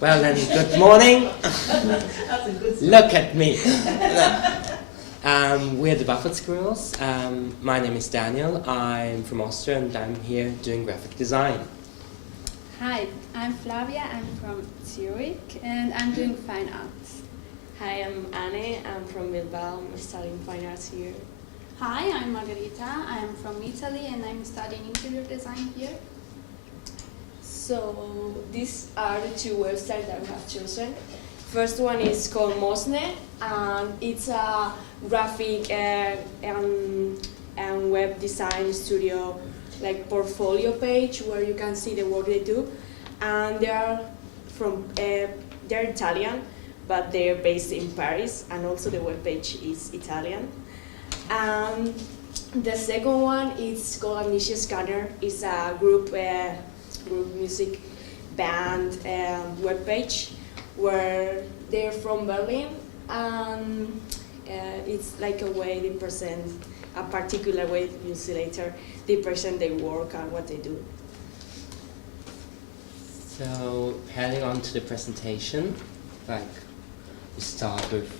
Well then, good morning. Look at me. We're the Buffett Squirrels. My name is Daniel. I'm from Austria and I'm here doing graphic design. Hi, I'm Flavia. I'm from Zurich and I'm doing fine arts. Hi, I'm Anne. I'm from Bilbao. I'm studying fine arts here. Hi, I'm Margarita. I'm from Italy and I'm studying interior design here. So these are the two websites that we have chosen. First one is called Mosne, and it's a graphic and web design studio, like portfolio page where you can see the work they do. And they are they're Italian, but they're based in Paris, and also the web page is Italian. And the second one is called Amnesia Scanner. It's a group music band webpage where they're from Berlin, and it's like a way they present a particular way. You'll see later. They present their work and what they do. So heading on to the presentation, we start with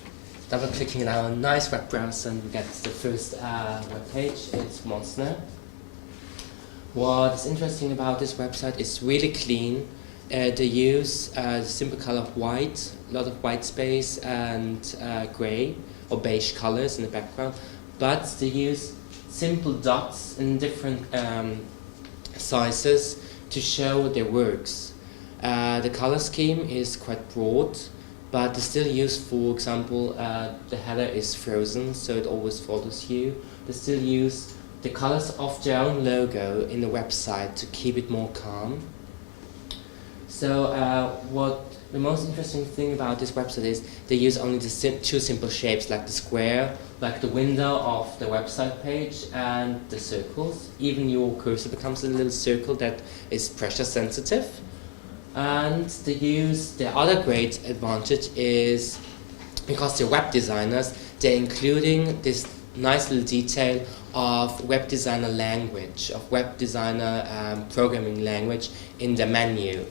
double-clicking on our nice web browser and we get the first web page. It's Mosne. What is interesting about this website is really clean. They use the simple color of white, a lot of white space and gray or beige colors in the background, but they use simple dots in different sizes to show their works. The color scheme is quite broad, but they still use, for example, the header is frozen, so it always follows you. They still use the colors of their own logo in the website to keep it more calm. So what the most interesting thing about this website is they use only the two simple shapes, like the square, like the window of the website page, and the circles. Even your cursor becomes a little circle that is pressure sensitive. And the other great advantage is, because they're web designers, they're including this nice little detail of web designer language, of web designer programming language in the menu.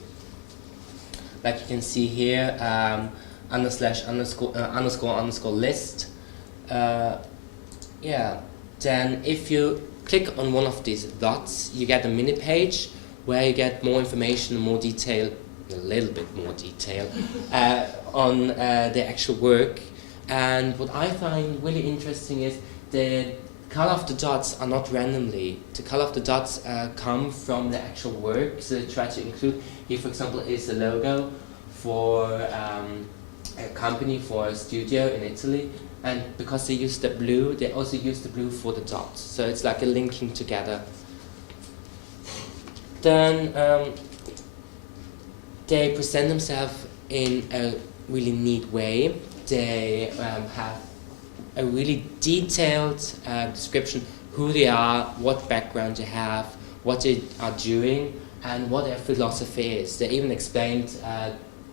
Like you can see here, underscore list. Then if you click on one of these dots, you get a mini page where you get more information, more detail, a little bit more detail on the actual work. And what I find really interesting is the color of the dots are not randomly. The color of the dots come from the actual work, so they try to include. Here, for example, is the logo for a company, for a studio in Italy, and because they use the blue, they also use the blue for the dots. So it's like a linking together. Then they present themselves in a really neat way. They have a really detailed description who they are, what background they have, what they are doing, and what their philosophy is. They even explained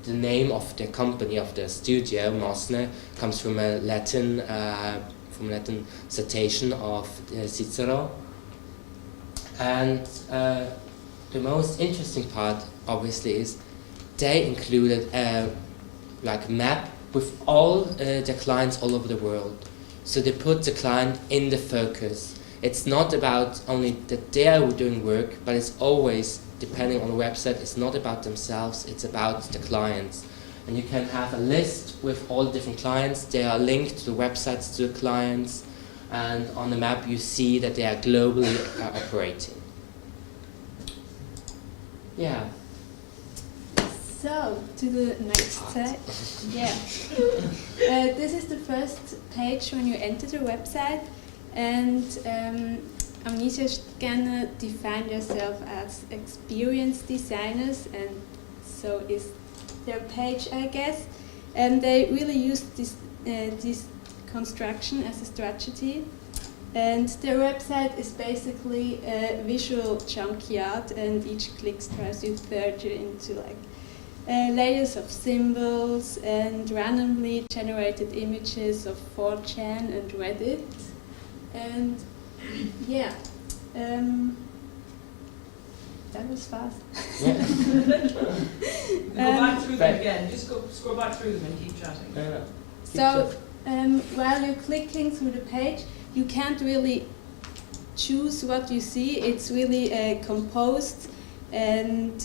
the name of the company, of the studio, Mosne, comes from a Latin citation of Cicero. And the most interesting part, obviously, is they included a map with all the clients all over the world. So they put the client in the focus. It's not about only that they are doing work, but it's always, depending on the website, it's not about themselves, it's about the clients. And you can have a list with all the different clients. They are linked to the websites to the clients, and on the map you see that they are globally operating. Yeah. So, to the next slide. Yeah. This is the first page when you enter the website, and Amnesia Scanner define yourself as experienced designers, and so is their page, I guess. And they really use this construction as a strategy. And their website is basically a visual junkyard, and each click tries to third you into layers of symbols and randomly generated images of 4chan and Reddit. And yeah, that was fast. Yeah. Go back through them Right. again. Just scroll back through them and keep chatting. So while you're clicking through the page, you can't really choose what you see. It's really composed, and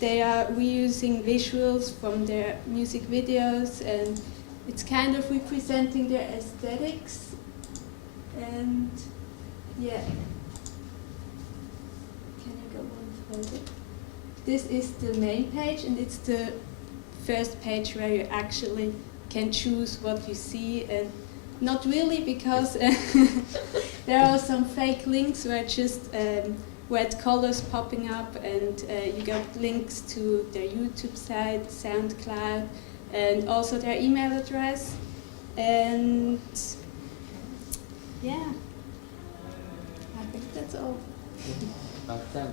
they are reusing visuals from their music videos, and it's kind of representing their aesthetics. And yeah, can you go one further? This is the main page, and it's the first page where you actually can choose what you see, and not really, because there are some fake links where just red colors popping up, and you got links to their YouTube site, SoundCloud, and also their email address. And yeah, I think that's all. About them.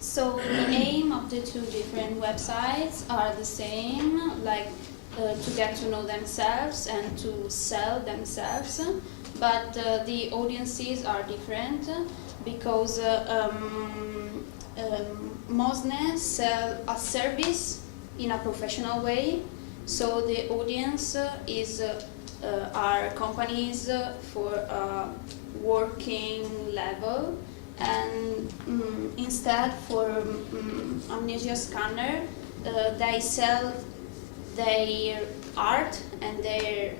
So the aim of the two different websites are the same, like to get to know themselves and to sell themselves, but the audiences are different because Mosne sell a service in a professional way, so the audience are companies for a working level, and instead for Amnesia Scanner they sell their art and their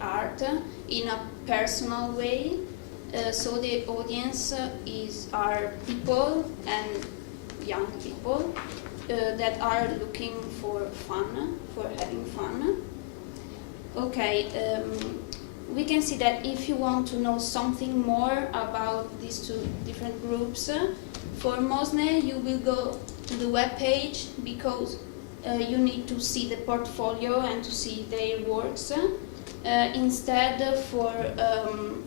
art in a personal way, so the audience are people and young people that are looking for fun, for having fun. Okay, we can see that if you want to know something more about these two different groups, for Mosne you will go to the web page because you need to see the portfolio and to see their works. Instead, for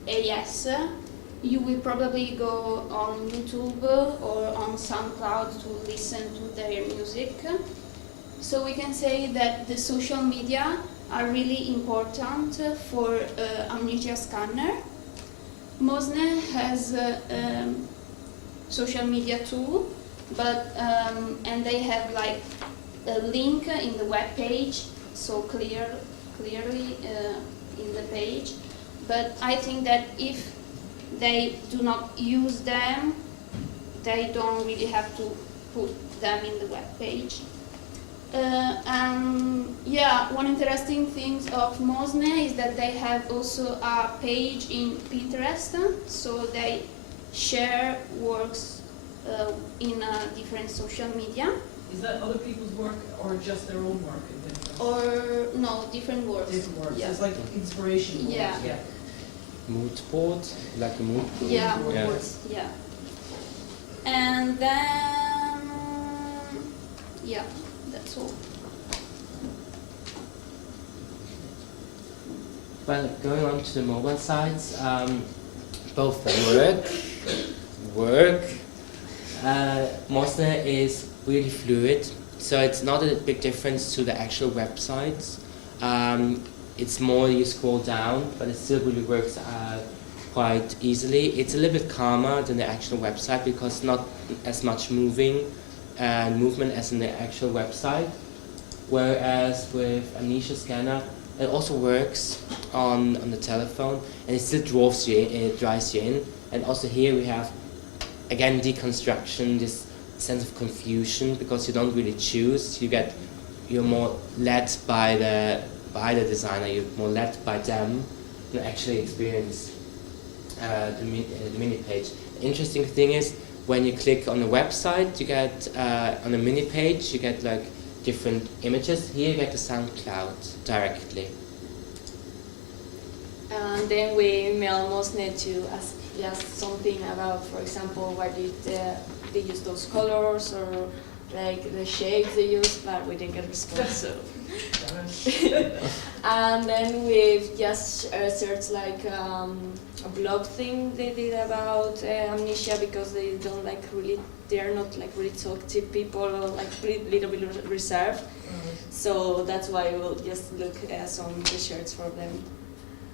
AS, you will probably go on YouTube or on SoundCloud to listen to their music. So we can say that the social media are really important for Amnesia Scanner. Mosne has social media too, but and they have like a link in the web page, so clearly in the page. But I think that if they do not use them, they don't really have to put them in the web page. And yeah, one interesting thing of Mosne is that they have also a page in Pinterest, so they share works in different social media. Is that other people's work or just their own work? Or no, different works. Different works. Yeah. It's like inspiration. Yeah. Yeah. Mood board, like a mood board. Yeah, Yeah. works. Yeah. And then yeah, that's all. Well, going on to the mobile sites, both the work. Mosne is really fluid, so it's not a big difference to the actual websites. It's more you scroll down, but it still really works quite easily. It's a little bit calmer than the actual website because not as much movement as in the actual website. Whereas with Amnesia Scanner, it also works on the telephone, and it still drives you in. And also here we have, again, deconstruction, this sense of confusion, because you don't really choose. You're more led by the designer. You're more led by them, and actually experience the mini page. The interesting thing is when you click on the website, you get on the mini page you get like different images. Here you get the SoundCloud directly. And then we email Mosne to ask something about, for example, why did they use those colors or like the shapes they use, but we didn't get a response. So. And then we've just searched like a blog thing they did about Amnesia, because they don't like really, they're not like really talkative people, or like little bit reserved. So that's why we'll just look at some research for them.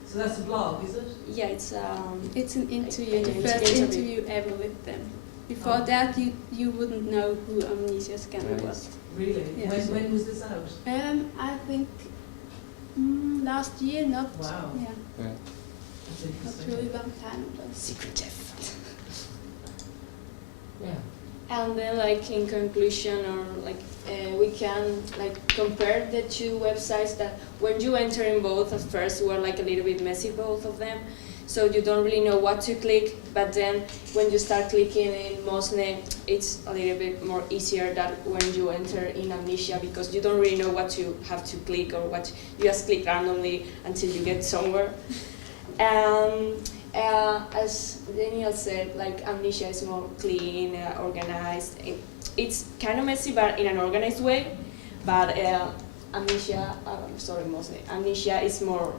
So that's a blog, is it? Yeah, it's an interview, Like, the first interview. interview ever with them. Before that, you wouldn't know who Amnesia Scanner Right. was. Really? Yes. When was this out? I think last year, not Wow. yeah, Right. That's not interesting. really long time ago. Secretive. Yeah. And then, like in conclusion, or like we can like compare the two websites that when you enter in both at first were like a little bit messy, both of them. So you don't really know what to click, but then when you start clicking in Mosne, it's a little bit more easier than when you enter in Amnesia, because you don't really know what you have to click, or what you just click randomly until you get somewhere. As Daniel said, like Amnesia is more clean, organized. It's kind of messy, but in an organized way. But Mosne. Amnesia is more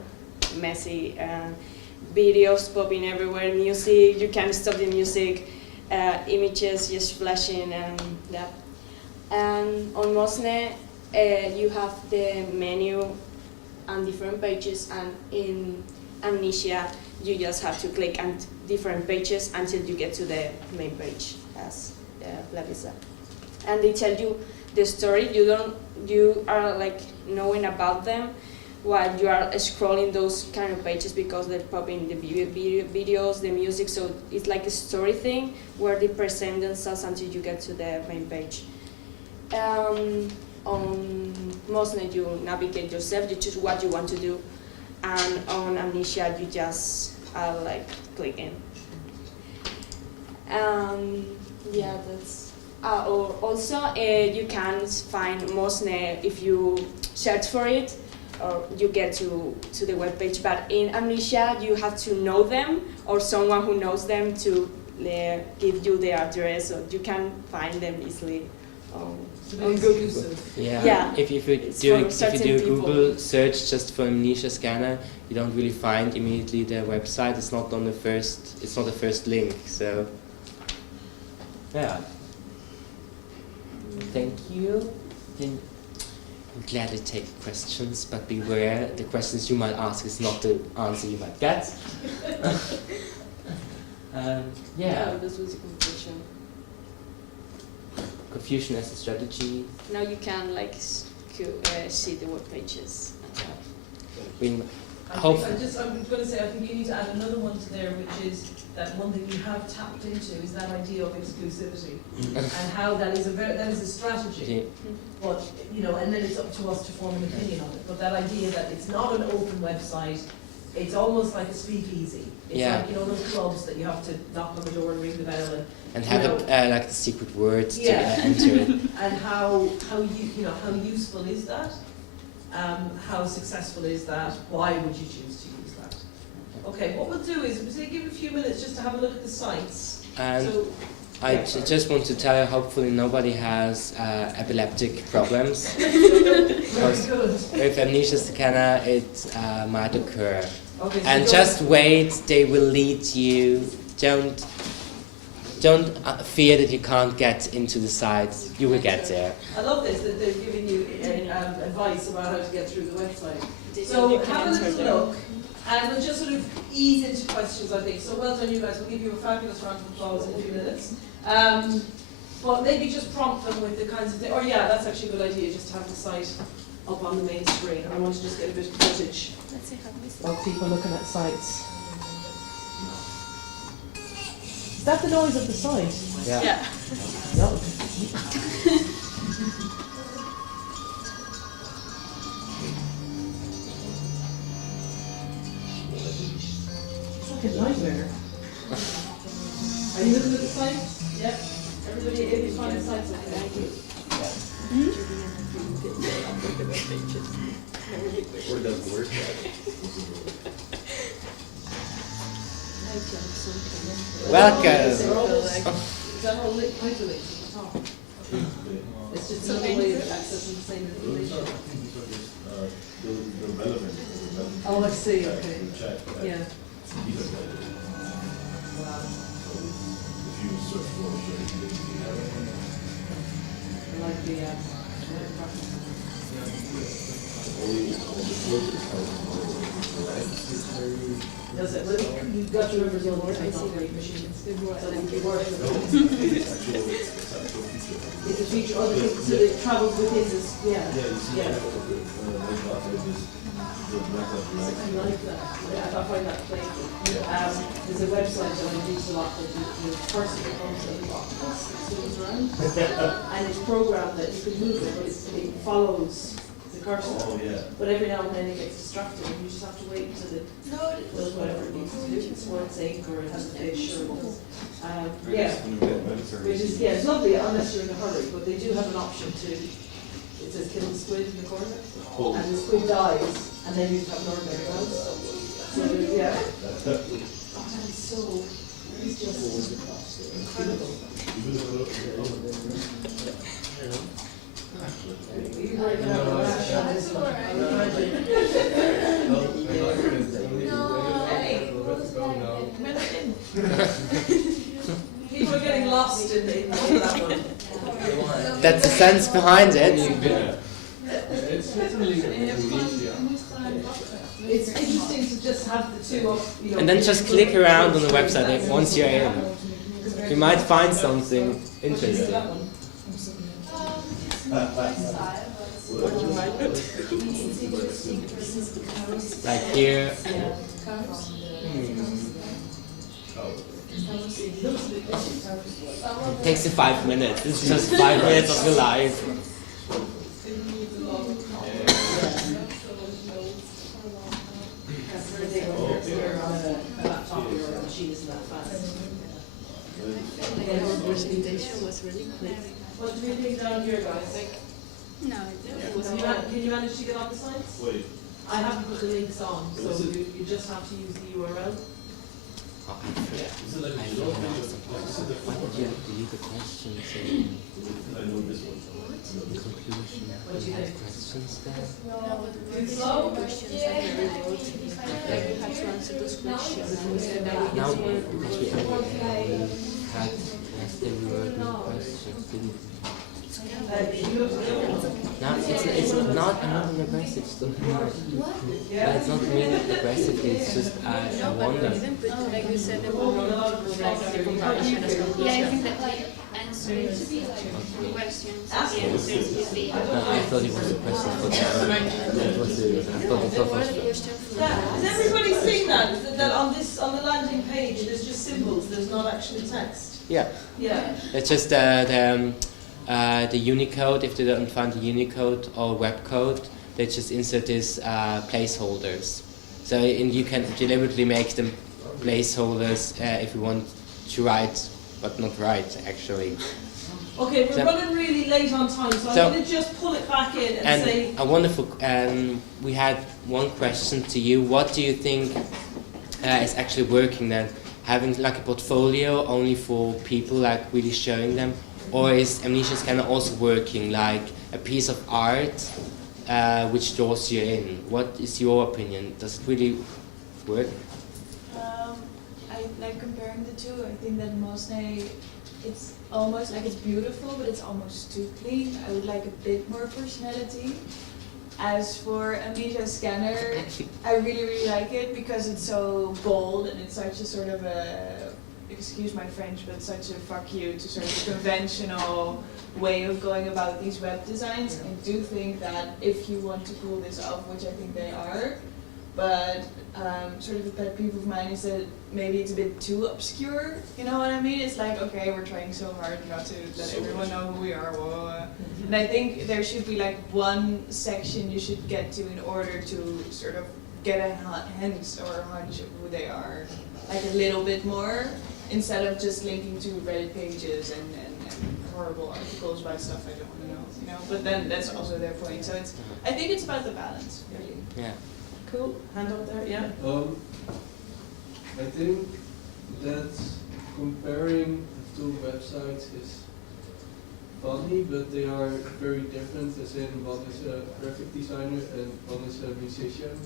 messy. Videos popping everywhere, music, you can't stop the music, images just flashing and that. And on Mosne, you have the menu and different pages, and in Amnesia, you just have to click on different pages until you get to the main page, as Flavia said. And they tell you the story. You are like knowing about them while you are scrolling those kind of pages, because they're popping the videos, the music. So it's like a story thing where they present themselves until you get to the main page. On Mosne, you navigate yourself. You choose what you want to do. And on Amnesia, you just like clicking. Yeah, that's. Also, you can find Mosne if you search for it, or you get to the webpage. But in Amnesia, you have to know them, or someone who knows them, to give you the address, so you can find them easily on Google. Yeah. Yeah. If you It's do for a certain people. Google search just for Amnesia Scanner, you don't really find immediately their website. It's not on the first. It's not the first link. So yeah. Thank you. I'm glad to take questions, but beware, the questions you might ask is not the answer you might get. Yeah. No, this was a confusion. Confusion as a strategy. Now you can like see the web pages. We I'm going to say, I think you need to add another one to there, which is that one thing you have tapped into is that idea of exclusivity and how that is a strategy. But and then it's up to us to form an opinion on it. But that idea that it's not an open website, it's almost like a speakeasy. It's like those clubs that you have to knock on the door and ring the bell and have like the secret words to enter it. And how useful is that? How successful is that? Why would you choose to use that? Okay, what we'll do is we'll give a few minutes just to have a look at the sites. And I just want to tell you, hopefully nobody has epileptic problems. Because with Amnesia Scanner, it might occur. Okay, so and just wait, they will lead you. Don't fear that you can't get into the site. You will get there. I love this, that they're giving you advice about how to get through the website. So have a little look, and we'll just sort of ease into questions, I think. So well done, you guys. We'll give you a fabulous round of applause in a few minutes. But maybe just prompt them with the kinds of things. Or yeah, that's actually a good idea, just to have the site up on the main screen. I want to just get a bit of footage of people looking at sites. Is that the noise of the site? Yeah. No. It's like a nightmare. Are you looking at the site? Yep. Everybody, if you find the sites, okay. Thank you. Or doesn't work yet. Welcome. Is that all linked at the top? It's just another way of accessing the same information. The relevant. Oh, I see, okay. Check. Yeah. Wow. If you search for I like the only Does it? Well, you've got to remember the other things on great machines. So they can work with them. It's a feature, other things, so it travels with it, yeah. Yeah, you see, Yeah. like this, the black I like that. Yeah, I find that playful. Yeah. There's a website that I use a lot that the person that comes in the box swings around. And it's programmed that you can move it, but it follows the cursor. Oh, yeah. But every now and then it gets distracted and you just have to wait until it does whatever it needs to do. It's worth ink or it has a fish or yeah. Which is, yeah, it's lovely unless you're in a hurry, but they do have an option to, it says kill the squid in the corner. And the squid dies, and then you have an ordinary mouse. So there's, yeah. Oh, that is so, it's just incredible. You were going to shot this one. People are getting lost in that one. That's the sense behind it. It's interesting to just have the two up, you know. And then just click around on the website like, once you're in. You might find something interesting. Like here. It takes you 5 minutes. It's just 5 minutes of your life. The presentation was really quick. What do we think down here, guys? No, Can you manage to get on the sites? Wait. I haven't put the links on, so you just have to use the URL. Is it like I a don't know. video? Why did you delete the questions? I know this one. The conclusion. What do you We had think? questions there. Too slow? questions are very good. Like you have to answer those questions. And then Now, because we already had yesterday, we were doing questions, didn't we? No, it's not an aggressive stuff. But it's not really aggressive, it's just I wonder. even put, like you said, like the comparison as conclusion. Yeah, I think that the answers the questions, the answers will be. No, I thought it was a question for them. That was it. I thought it was Has everybody seen that? That on the landing page, there's just symbols, there's not actually text. Yeah. Yeah. It's just the Unicode. If they don't find the Unicode or web code, they just insert these placeholders. So you can deliberately make them placeholders if you want to write, but not write actually. Okay, we're So- running really late on time, so I'm So- going to just pull it back in and say. And a wonderful. We had one question to you. What do you think is actually working then? Having like a portfolio only for people, like really showing them, or is Amnesia Scanner also working like a piece of art which draws you in? What is your opinion? Does it really work? I like comparing the two. I think that Mosne, it's almost like it's beautiful, but it's almost too clean. I would like a bit more personality. As for Amnesia Scanner, I really like it because it's so bold and it's such a sort of a, excuse my French, but such a fuck you to sort of conventional way of going about these web designs. I do think that if you want to pull this off, which I think they are, but sort of a pet peeve of mine is that maybe it's a bit too obscure, you know what I mean? It's like, okay, we're trying so hard not to let everyone know who we are. And I think there should be like one section you should get to in order to sort of get a hint or a hunch of who they are, like a little bit more, instead of just linking to Reddit pages and horrible articles about stuff I don't want to know, you know? But then that's also their point. So it's, I think it's about the balance, really. Yeah. Cool, hand up there, yeah. I think that comparing the two websites is funny, but they are very different, as in one is a graphic designer and one is a musician.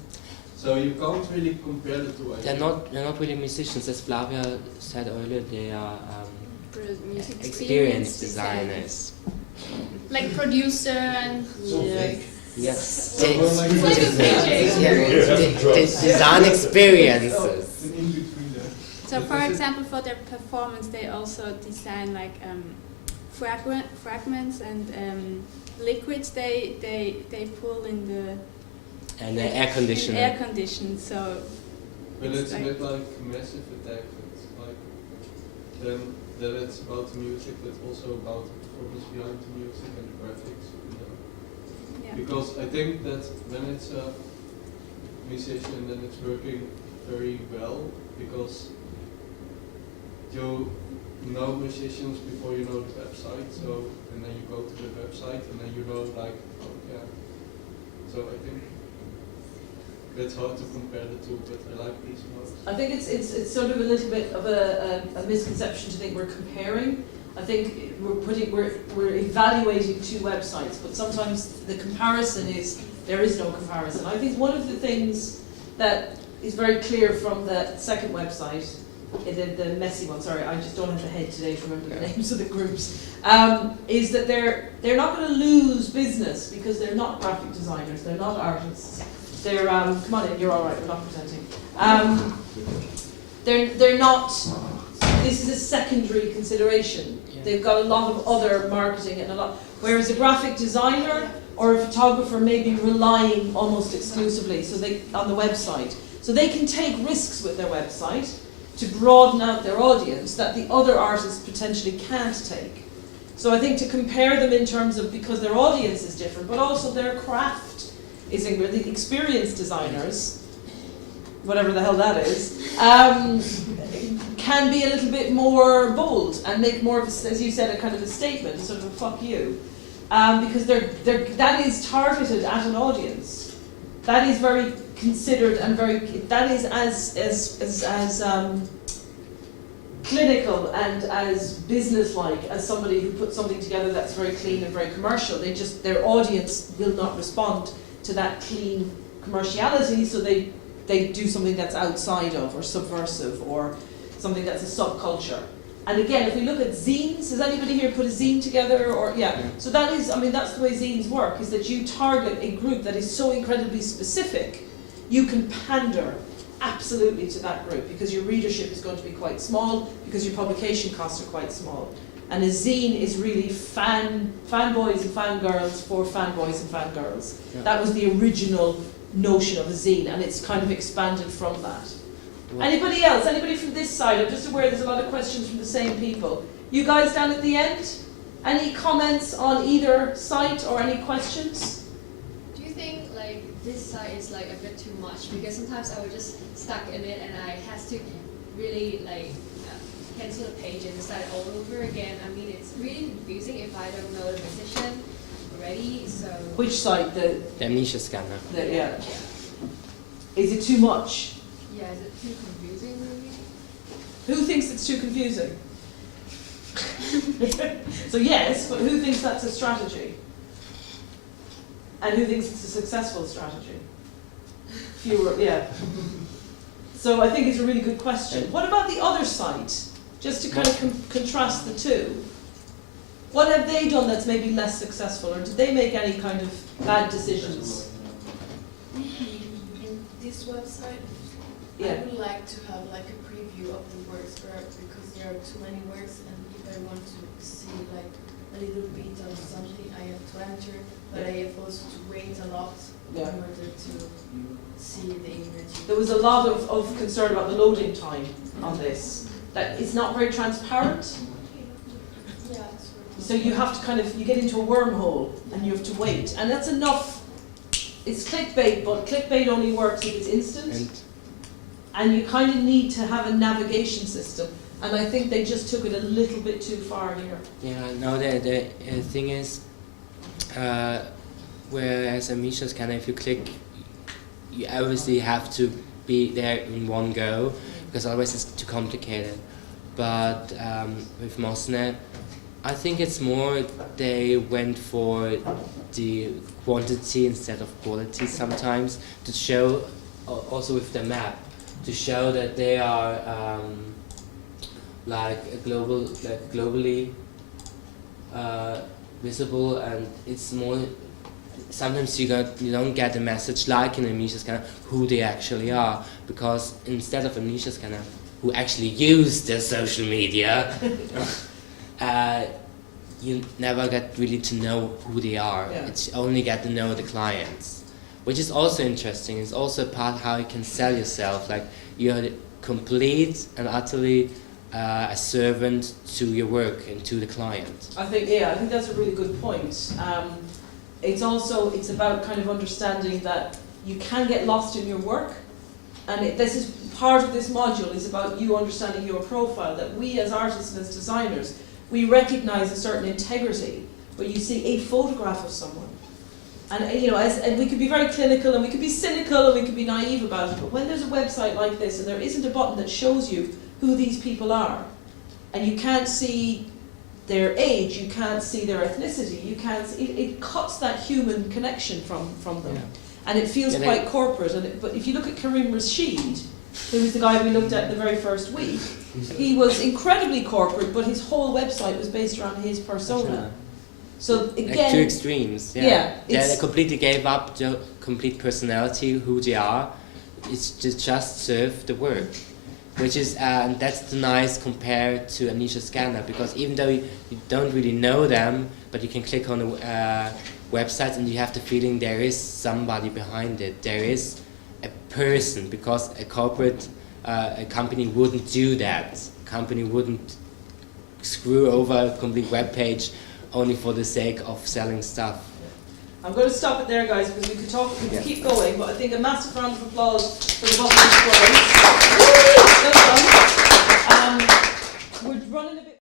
So you can't really compare the two. They're not really musicians, as Flavia said earlier. They are experienced designers. Like producer and So fake. Yeah. Design Design experiences. In between there. So, for example, for their performance, they also design like fragments and liquids they pull in the And the air conditioner. air conditioned. So, But it's a like- bit like Massive Attack. It's like then it's about the music, but also about the performance behind the music and the graphics. yeah. Because I think that when it's a musician, then it's working very well because you know musicians before you know the website. So and then you go to the website and then you know like oh yeah. So I think it's hard to compare the two, but I like these most. I think it's sort of a little bit of a misconception to think we're comparing. I think we're evaluating two websites, but sometimes the comparison is there is no comparison. I think one of the things that is very clear from the second website, the messy one. Sorry, I just don't have the head today to remember the names of the groups. Is that they're not going to lose business because they're not graphic designers, they're not artists. They're come on in, you're all right. We're not presenting. They're not. This is a secondary consideration. Yeah. They've got a lot of other marketing and a lot. Whereas a graphic designer or a photographer may be relying almost exclusively on the website, so they can take risks with their website to broaden out their audience that the other artists potentially can't take. So I think to compare them in terms of because their audience is different, but also their craft is in the experienced designers, whatever the hell that is, can be a little bit more bold and make more of, as you said, a kind of a statement, sort of a fuck you, because that is targeted at an audience. That is very considered and that is as clinical and as business-like as somebody who puts something together that's very clean and very commercial. Their audience will not respond to that clean commerciality, so they do something that's outside of or subversive or something that's a subculture. And again, if we look at zines, has anybody here put a zine together? Or yeah. So that is, I mean, that's the way zines work, is that you target a group that is so incredibly specific, you can pander absolutely to that group because your readership is going to be quite small, because your publication costs are quite small. And a zine is really fanboys and fangirls for fanboys and fangirls. Yeah. That was the original notion of a zine, and it's kind of expanded from that. Well, Anybody else? Anybody from this side? I'm just aware there's a lot of questions from the same people. You guys down at the end? Any comments on either site or any questions? Do you think like this site is like a bit too much? Because sometimes I would just stuck in it and I have to really like cancel the page and start all over again. I mean, it's really confusing if I don't know the position already. So Which site? the amnesia scanner. Yeah. Is it too much? Yeah, is it too confusing maybe? Who thinks it's too confusing? So yes, but who thinks that's a strategy? And who thinks it's a successful strategy? Fewer, yeah. So I think it's a really good question. What about the other site? Just to kind of contrast the two. What have they done that's maybe less successful, or did they make any kind of bad decisions? In this website, Yeah. I would like to have like a preview of the works because there are too many works, and if I want to see like a little bit of something, I have to enter, but I have also to wait a lot Yeah. in order to see the image. There was a lot of concern about the loading time on this. That it's not very transparent. Yeah, it's really So you have to you get into a wormhole and you have to wait. And that's enough. It's clickbait, but clickbait only works if it's instant. And you kind of need to have a navigation system. And I think they just took it a little bit too far here. Yeah, no, the thing is, whereas amnesia scanner, if you click, you obviously have to be there in one go, because otherwise it's too complicated. But with Mosnet, I think it's more they went for the quantity instead of quality sometimes, to show, also with the map, to show that they are globally visible, and it's more sometimes you don't get a message like in Amnesia Scanner who they actually are, because instead of Amnesia Scanner who actually use their social media, you never get really to know who they are. Yeah. It's only get to know the clients, which is also interesting. It's also a part how you can sell yourself. Like you're complete and utterly a servant to your work and to the client. I think that's a really good point. It's about kind of understanding that you can get lost in your work, and this is part of this module is about you understanding your profile, that we as artists and as designers, we recognize a certain integrity where you see a photograph of someone. And and we could be very clinical and we could be cynical and we could be naive about it, but when there's a website like this and there isn't a button that shows you who these people are, and you can't see their age, you can't see their ethnicity, you can't see, it cuts that human connection from them. Yeah. And it feels quite corporate. But if you look at Karim Rashid, who was the guy we looked at the very first week, he was incredibly corporate, but his whole website was based around his persona. So again, like two extremes. Yeah, they completely gave up their complete personality, who they are. It's to just serve the work, which is that's nice compared to Amnesia Scanner, because even though you don't really know them, but you can click on the websites and you have the feeling there is somebody behind it. There is a person, because a corporate a company wouldn't do that. A company wouldn't screw over a complete web page only for the sake of selling stuff. I'm going to stop it there, guys, because we could keep going, but I think a massive round of applause for the Buffalo Squirrels. Well done. We're running a bit